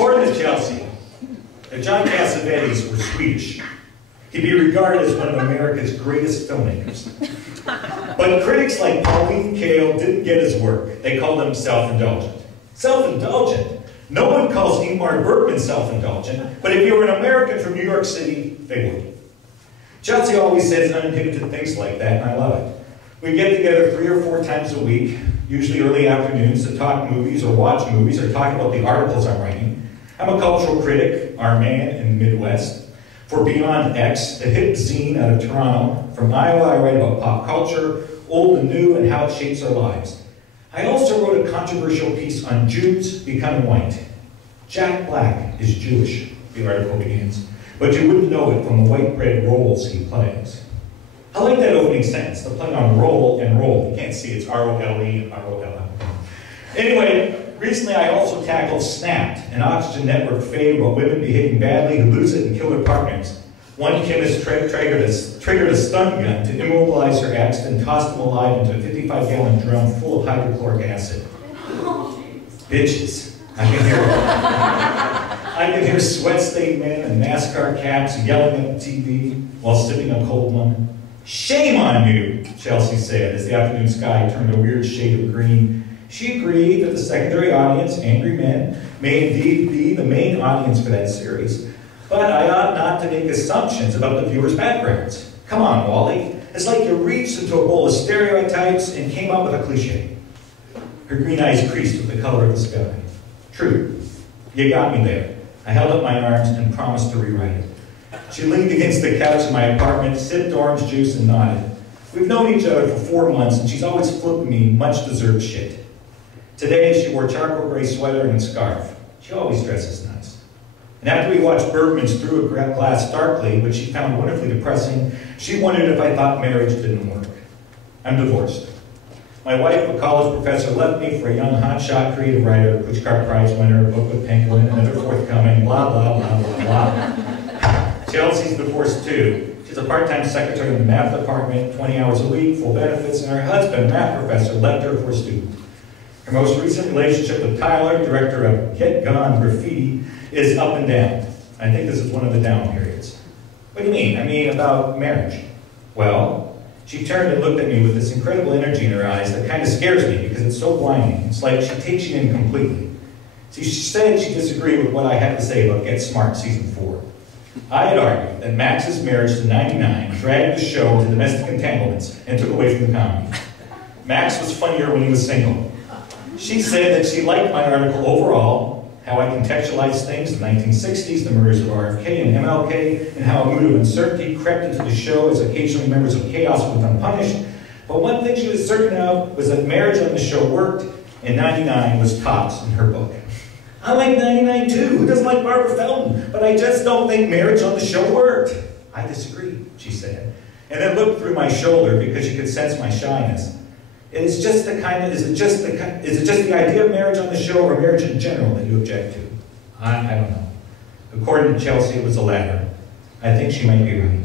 According to Chelsea, if John Cassavetes were Swedish, he'd be regarded as one of America's greatest filmmakers. But critics like Pauline Kael didn't get his work. They called him self-indulgent. Self-indulgent? No one calls Ingmar Bergman self-indulgent, but if you were an American from New York City, they would. Chelsea always says uninhibited things like that, and I love it. We get together 3 or 4 times a week, usually early afternoons, to talk movies or watch movies or talk about the articles I'm writing. I'm a cultural critic, our man in the Midwest. For Beyond X, a hip zine out of Toronto. From Iowa, I write about pop culture, old and new, and how it shapes our lives. I also wrote a controversial piece on Jews becoming white. Jack Black is Jewish, the article begins, but you wouldn't know it from the white bread rolls he plays. I like that opening sentence, the play on roll and roll. You can't see, it's R-O-L-E and R-O-L-L. Anyway, recently I also tackled Snapped, an Oxygen Network fade about women behaving badly who lose it and kill their partners. One chemist triggered a stun gun to immobilize her ex and tossed him alive into a 55-gallon drum full of hydrochloric acid. Bitches. I can hear sweat-stained men in NASCAR caps yelling at the TV while sipping a cold one. Shame on you, Chelsea said as the afternoon sky turned a weird shade of green. She agreed that the secondary audience, angry men, may indeed be the main audience for that series, but I ought not to make assumptions about the viewers' backgrounds. Come on, Wally. It's like you reached into a bowl of stereotypes and came up with a cliche. Her green eyes creased with the color of the sky. True. You got me there. I held up my arms and promised to rewrite it. She leaned against the couch in my apartment, sipped orange juice, and nodded. We've known each other for 4 months, and she's always flipped me much-deserved shit. Today, she wore a charcoal gray sweater and a scarf. She always dresses nice. And after we watched Bergman's Through a Glass Darkly, which she found wonderfully depressing, she wondered if I thought marriage didn't work. I'm divorced. My wife, a college professor, left me for a young hotshot creative writer, Pushcart Prize winner, a book with Penguin, another forthcoming, blah, blah, blah, blah, blah. Chelsea's divorced too. She's a part-time secretary in the math department, 20 hours a week, full benefits, and her husband, a math professor, left her for a student. Her most recent relationship with Tyler, director of Get Gone Graffiti, is up and down. I think this is one of the down periods. What do you mean? I mean about marriage. Well, she turned and looked at me with this incredible energy in her eyes that kind of scares me because it's so blinding. It's like she takes you in completely. See, she said she disagreed with what I had to say about Get Smart Season 4. I had argued that Max's marriage to 99 dragged the show into domestic entanglements and took away from the comedy. Max was funnier when he was single. She said that she liked my article overall, how I contextualized things, the 1960s, the murders of RFK and MLK, and how a mood of uncertainty crept into the show as occasionally members of chaos went unpunished. But one thing she was certain of was that marriage on the show worked, and 99 was tops in her book. I like 99 too. Who doesn't like Barbara Feldon? But I just don't think marriage on the show worked. I disagree, she said, and then looked through my shoulder because she could sense my shyness. Is it just the idea of marriage on the show or marriage in general that you object to? I don't know. According to Chelsea, it was the latter. I think she might be right.